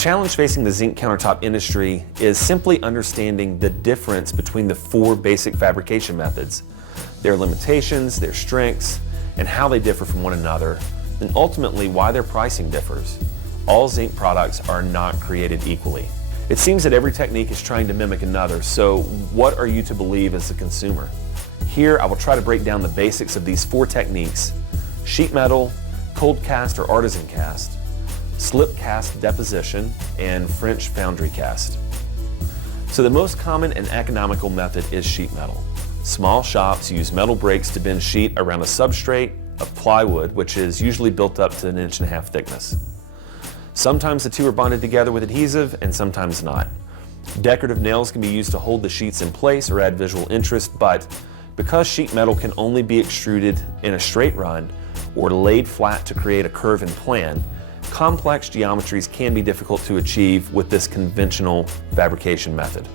challenge facing the zinc countertop industry is simply understanding the difference between the four basic fabrication methods, their limitations, their strengths, and how they differ from one another, and ultimately why their pricing differs. All zinc products are not created equally. It seems that every technique is trying to mimic another, so what are you to believe as a consumer? Here I will try to break down the basics of these four techniques: sheet metal, cold cast or artisan cast, slip cast deposition, and French Foundry Cast. So the most common and economical method is sheet metal. Small shops use metal breaks to bend sheet around a substrate of plywood, which is usually built up to 1.5 inches thickness. Sometimes the two are bonded together with adhesive and sometimes not. Decorative nails can be used to hold the sheets in place or add visual interest, but because sheet metal can only be extruded in a straight run or laid flat to create a curve and plan, complex geometries can be difficult to achieve with this conventional fabrication method.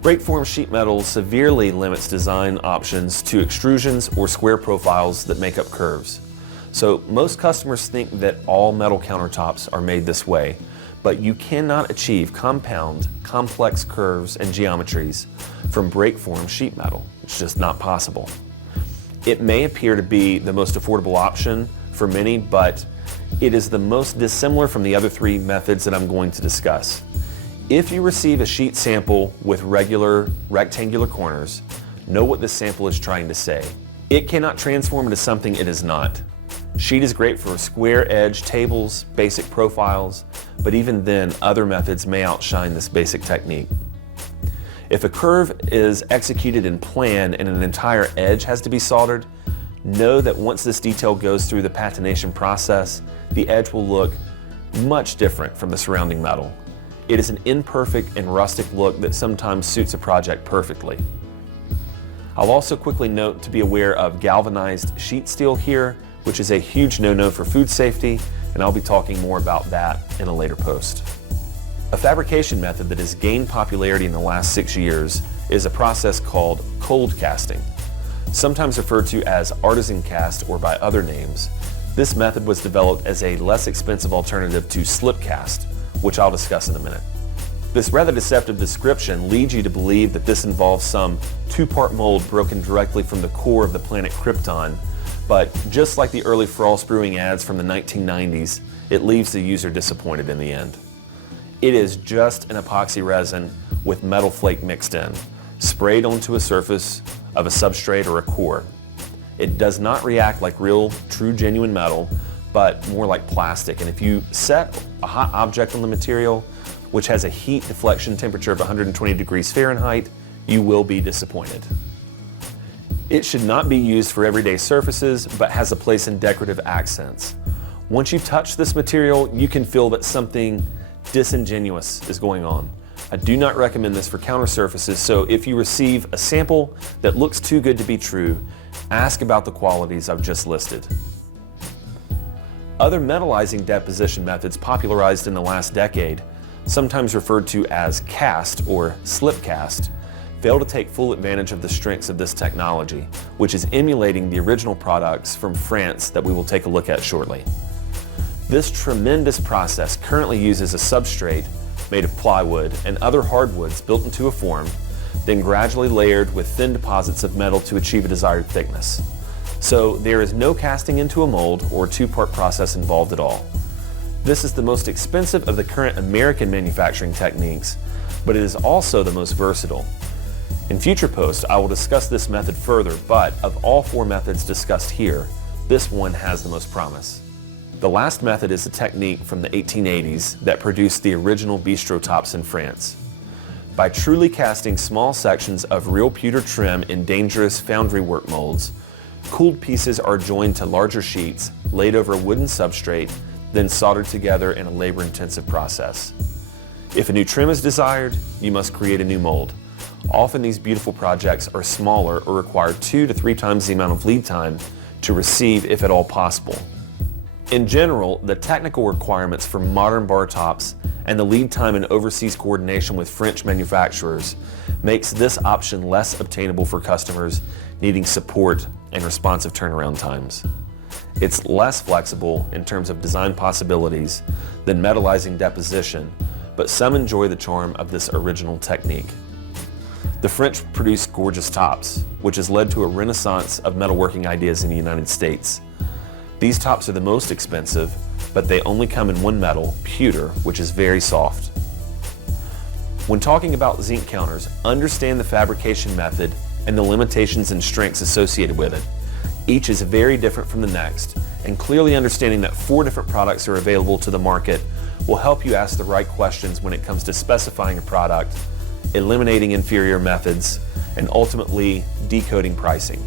Breakform sheet metal severely limits design options to extrusions or square profiles that make up curves. So most customers think that all metal countertops are made this way, but you cannot achieve compound, complex curves and geometries from breakform sheet metal. It's just not possible. It may appear to be the most affordable option for many, but it is the most dissimilar from the other three methods that I'm going to discuss. If you receive a sheet sample with regular rectangular corners, know what this sample is trying to say. It cannot transform into something it is not. Sheet is great for square edge tables, basic profiles, but even then other methods may outshine this basic technique. If a curve is executed in plan and an entire edge has to be soldered, know that once this detail goes through the patination process, the edge will look much different from the surrounding metal. It is an imperfect and rustic look that sometimes suits a project perfectly. I'll also quickly note to be aware of galvanized sheet steel here, which is a huge no-no for food safety, and I'll be talking more about that in a later post. A fabrication method that has gained popularity in the last 6 years is a process called cold casting. Sometimes referred to as artisan cast or by other names, this method was developed as a less expensive alternative to slip cast, which I'll discuss in a minute. This rather deceptive description leads you to believe that this involves some two-part mold broken directly from the core of the planet Krypton, but just like the early frost brewing ads from the 1990s, it leaves the user disappointed in the end. It is just an epoxy resin with metal flake mixed in, sprayed onto a surface of a substrate or a core. It does not react like real, true, genuine metal, but more like plastic. And if you set a hot object on the material, which has a heat deflection temperature of 120 degrees Fahrenheit, you will be disappointed. It should not be used for everyday surfaces, but has a place in decorative accents. Once you touch this material, you can feel that something disingenuous is going on. I do not recommend this for counter surfaces, so if you receive a sample that looks too good to be true, ask about the qualities I've just listed. Other metallizing deposition methods popularized in the last decade, sometimes referred to as cast or slip cast, fail to take full advantage of the strengths of this technology, which is emulating the original products from France that we will take a look at shortly. This tremendous process currently uses a substrate made of plywood and other hardwoods built into a form, then gradually layered with thin deposits of metal to achieve a desired thickness. So there is no casting into a mold or two-part process involved at all. This is the most expensive of the current American manufacturing techniques, but it is also the most versatile. In future posts, I will discuss this method further, but of all four methods discussed here, this one has the most promise. The last method is a technique from the 1880s that produced the original bistro tops in France. By truly casting small sections of real pewter trim in dangerous foundry work molds, cooled pieces are joined to larger sheets, laid over a wooden substrate, then soldered together in a labor-intensive process. If a new trim is desired, you must create a new mold. Often these beautiful projects are smaller or require 2 to 3 times the amount of lead time to receive, if at all possible. In general, the technical requirements for modern bar tops and the lead time and overseas coordination with French manufacturers makes this option less obtainable for customers needing support and responsive turnaround times. It's less flexible in terms of design possibilities than metallizing deposition, but some enjoy the charm of this original technique. The French produced gorgeous tops, which has led to a renaissance of metalworking ideas in the United States. These tops are the most expensive, but they only come in one metal, pewter, which is very soft. When talking about zinc counters, understand the fabrication method and the limitations and strengths associated with it. Each is very different from the next, and clearly understanding that 4 different products are available to the market will help you ask the right questions when it comes to specifying a product, eliminating inferior methods, and ultimately decoding pricing.